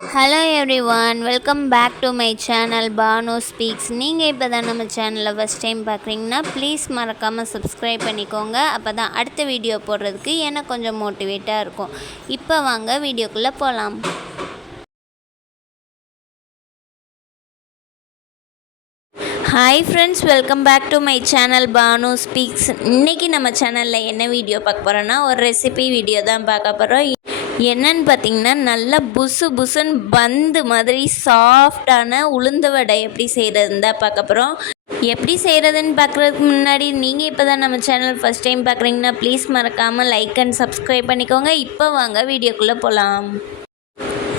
Hello everyone, welcome back to my channel Banu speaks. நீங்கள் இப்போ தான் நம்ம சேனலில் ஃபஸ்ட் டைம் பார்க்குறீங்கன்னா ப்ளீஸ் மறக்காமல் சப்ஸ்கிரைப் பண்ணிக்கோங்க. அப்போ தான் அடுத்த வீடியோ போடுறதுக்கு எனக்கு கொஞ்சம் மோட்டிவேட்டாக இருக்கும். இப்போ வாங்க வீடியோக்குள்ளே போகலாம். Hi friends, welcome back to my channel Banu speaks. இன்றைக்கி நம்ம சேனலில் என்ன வீடியோ பார்க்க போகிறோன்னா ஒரு ரெசிபி வீடியோ தான் பார்க்க போகிறோம். என்னன்னு பார்த்தீங்கன்னா, நல்லா புசு புசுன்னு பந்து மாதிரி சாஃப்டான உளுந்த வடை எப்படி செய்கிறதுன்னு தான் பார்க்க போகிறோம். எப்படி செய்கிறதுன்னு பார்க்குறதுக்கு முன்னாடி நீங்கள் இப்போ தான் நம்ம சேனல் ஃபஸ்ட் டைம் பார்க்குறீங்கன்னா ப்ளீஸ் மறக்காமல் லைக் அண்ட் சப்ஸ்கிரைப் பண்ணிக்கோங்க. இப்போ வாங்க வீடியோக்குள்ளே போகலாம்.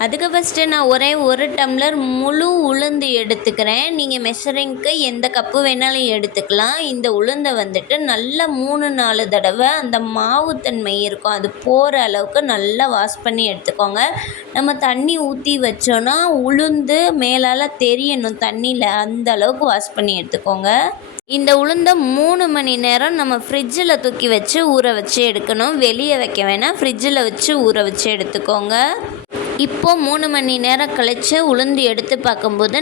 அதுக்கு ஃபஸ்ட்டு நான் ஒரு டம்ளர் முழு உளுந்து எடுத்துக்கிறேன். நீங்கள் மெஷரிங்க்கு எந்த கப்பு வேணாலும் எடுத்துக்கலாம். இந்த உளுந்தை வந்துட்டு நல்லா 3-4 தடவை அந்த மாவுத்தன்மை இருக்கும் அது போகிற அளவுக்கு நல்லா வாஷ் பண்ணி எடுத்துக்கோங்க. நம்ம தண்ணி ஊற்றி வச்சோன்னா உளுந்து மேலால் தெரியணும் தண்ணியில், அந்த அளவுக்கு வாஷ் பண்ணி எடுத்துக்கோங்க. இந்த உளுந்தை 3 மணி நேரம் நம்ம ஃப்ரிட்ஜில் தூக்கி வச்சு ஊற வச்சு எடுக்கணும். வெளியே வைக்க வேணாம், ஃப்ரிட்ஜில் வச்சு ஊற வச்சு எடுத்துக்கோங்க. இப்போது 3 மணி நேரம் கழித்து உளுந்து எடுத்து பார்க்கும்போது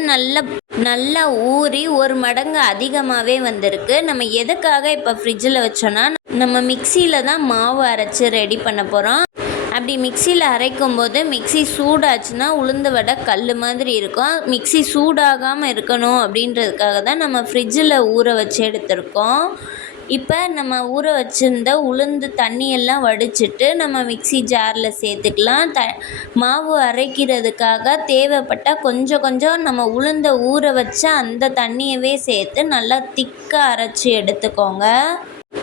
நல்லா ஊறி 1 மடங்கு அதிகமாகவே வந்திருக்கு. நம்ம எதுக்காக இப்போ ஃப்ரிட்ஜில் வச்சோன்னா, நம்ம மிக்சியில் தான் மாவு அரைச்சி ரெடி பண்ண போகிறோம். அப்படி மிக்சியில் அரைக்கும்போது மிக்சி சூடாச்சுன்னா உளுந்து வடை கல் மாதிரி இருக்கும். மிக்சி சூடாகாமல் இருக்கணும் அப்படின்றதுக்காக தான் நம்ம ஃப்ரிட்ஜில் ஊற வச்சு எடுத்திருக்கோம். இப்போ நம்ம ஊற வச்சுருந்த உளுந்து தண்ணியெல்லாம் வடிச்சிட்டு நம்ம மிக்சி ஜாரில் சேர்த்துக்கலாம். மாவு அரைக்கிறதுக்காக தேவைப்பட்டால் கொஞ்சம் நம்ம உளுந்தை ஊற வச்ச அந்த தண்ணியவே சேர்த்து நல்லா திக்காக அரைச்சி எடுத்துக்கோங்க.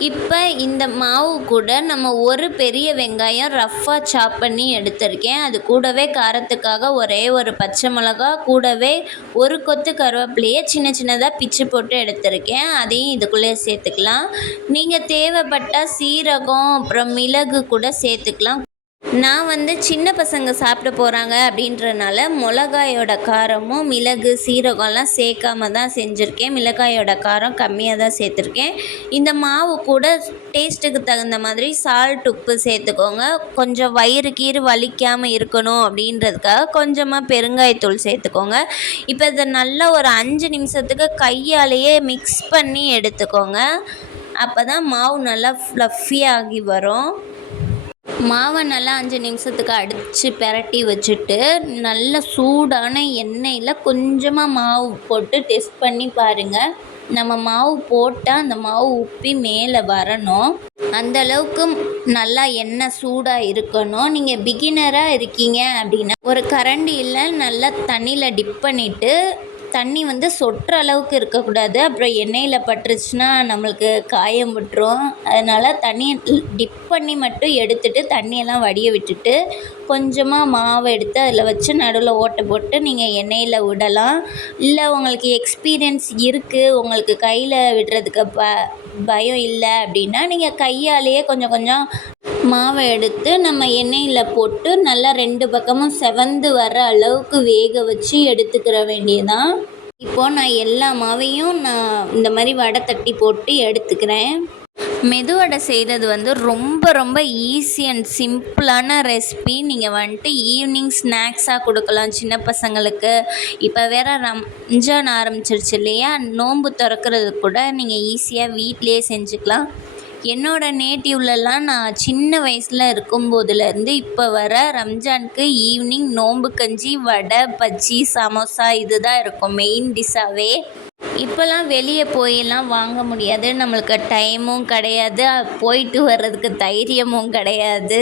இப்போ இந்த மாவு கூட நம்ம ஒரு பெரிய வெங்காயம் ரஃப்பாக சாப் பண்ணி எடுத்திருக்கேன். அது கூடவே காரத்துக்காக ஒரு பச்சை மிளகா, கூடவே ஒரு கொத்து கருவேப்பிலையை சின்னதாக பிச்சு போட்டு எடுத்திருக்கேன். அதையும் இதுக்குள்ளே சேர்த்துக்கலாம். நீங்கள் தேவைப்பட்டால் சீரகம் அப்புறம் மிளகு கூட சேர்த்துக்கலாம். நான் சின்ன பசங்க சாப்பிட போகிறாங்க அப்படின்றனால மிளகாயோட காரமும் மிளகு சீரகம்லாம் சேர்க்காம தான் செஞ்சுருக்கேன். மிளகாயோட காரம் கம்மியாக தான் சேர்த்துருக்கேன். இந்த மாவு கூட டேஸ்ட்டுக்கு தகுந்த மாதிரி சால்ட் உப்பு சேர்த்துக்கோங்க. கொஞ்சம் வயிறு வலிக்காமல் இருக்கணும் அப்படின்றதுக்காக கொஞ்சமாக பெருங்காயத்தூள் சேர்த்துக்கோங்க. இப்போ இதை நல்லா ஒரு 5 நிமிஷத்துக்கு கையாலேயே மிக்ஸ் பண்ணி எடுத்துக்கோங்க. அப்போ தான் மாவு நல்லா ஃப்ளஃபியாகி வரும். மாவை நல்லா 5 நிமிஷத்துக்கு அடித்து பிரட்டி வச்சுட்டு நல்ல சூடான எண்ணெயில் கொஞ்சமாக மாவு போட்டு டெஸ்ட் பண்ணி பாருங்கள். நம்ம மாவு போட்டால் அந்த மாவு உப்பி மேலே வரணும். அந்தளவுக்கு நல்லா எண்ணெய் சூடாக இருக்கணும். நீங்கள் பிகினராக இருக்கீங்க அப்படின்னா ஒரு கரண்டியில் நல்லா தண்ணியில் டிப் பண்ணிவிட்டு, தண்ணி சொட்டுற அளவுக்கு இருக்கக்கூடாது. அப்புறம் எண்ணெயில் பட்டுருச்சுன்னா நம்மளுக்கு காயம் விட்டுரும். அதனால் தண்ணியை டிப் பண்ணி மட்டும் எடுத்துகிட்டு தண்ணியெல்லாம் வடிய விட்டுட்டு கொஞ்சமாக மாவை எடுத்து அதில் வச்சு நடுவில் ஓட்டை போட்டு நீங்கள் எண்ணெயில் விடலாம். இல்லை உங்களுக்கு எக்ஸ்பீரியன்ஸ் இருக்குது, உங்களுக்கு கையில் விடுறதுக்கு பயம் இல்லை அப்படின்னா நீங்கள் கையாலேயே கொஞ்சம் மாவை எடுத்து நம்ம எண்ணெயில் போட்டு நல்லா 2 பக்கமும் செவந்து வர அளவுக்கு வேக வச்சு எடுத்துக்கிற வேண்டியதான். இப்போது நான் எல்லா மாவையும் இந்த மாதிரி வடை தட்டி போட்டு எடுத்துக்கிறேன். மெதுவடை செய்கிறது ரொம்ப ஈஸி அண்ட் சிம்பிளான ரெசிபி. நீங்கள் ஈவினிங் ஸ்நாக்ஸாக கொடுக்கலாம் சின்ன பசங்களுக்கு. இப்போ வேறு ரம்ஜான் ஆரம்பிச்சிருச்சு இல்லையா, நோன்பு திறக்கிறது கூட நீங்கள் ஈஸியாக வீட்டிலையே செஞ்சுக்கலாம். என்னோடய நேட்டிவ்லலாம் நான் சின்ன வயசில் இருக்கும்போதுலேருந்து இப்போ வர ரம்ஜானுக்கு ஈவினிங் நோன்பு கஞ்சி, வடை, பஜ்ஜி, சமோசா இது தான் இருக்கும் மெயின் டிஷ்ஷாகவே. இப்போல்லாம் வெளியே போயெல்லாம் வாங்க முடியாது, நம்மளுக்கு டைமும் கிடையாது, போயிட்டு வர்றதுக்கு தைரியமும் கிடையாது.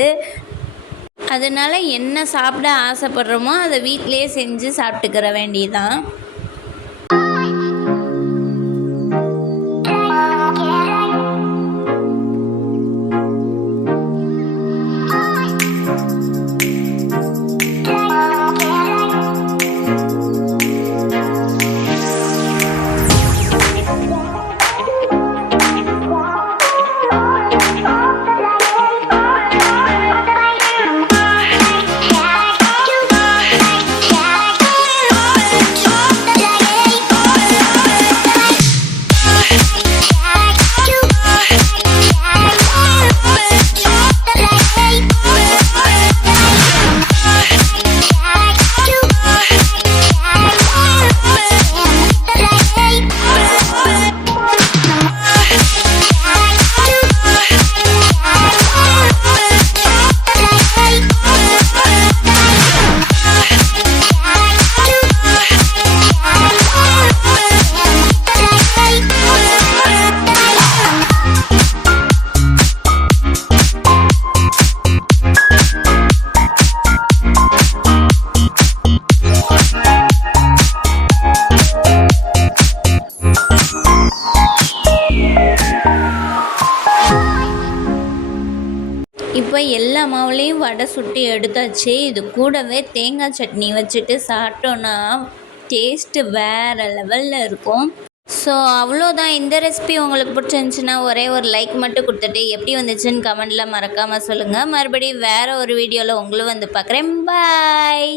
அதனால் என்ன சாப்பிட ஆசைப்படுறோமோ அதை வீட்டிலையே செஞ்சு சாப்பிட்டுக்கிற வேண்டியதான். வடை சுட்டு எடுத்தாச்சு. இது கூடவே தேங்காய் சட்னி வச்சுட்டு சாப்பிட்டோன்னா டேஸ்ட்டு வேறு லெவலில் இருக்கும். ஸோ அவ்வளோதான். இந்த ரெசிபி உங்களுக்கு பிடிச்சிருந்துச்சின்னா ஒரே ஒரு லைக் மட்டும் கொடுத்துட்டு எப்படி வந்துச்சுன்னு கமெண்டில் மறக்காமல் சொல்லுங்கள். மறுபடியும் வேறு ஒரு வீடியோவில் உங்களும் வந்து பார்க்குறேன். பாய்.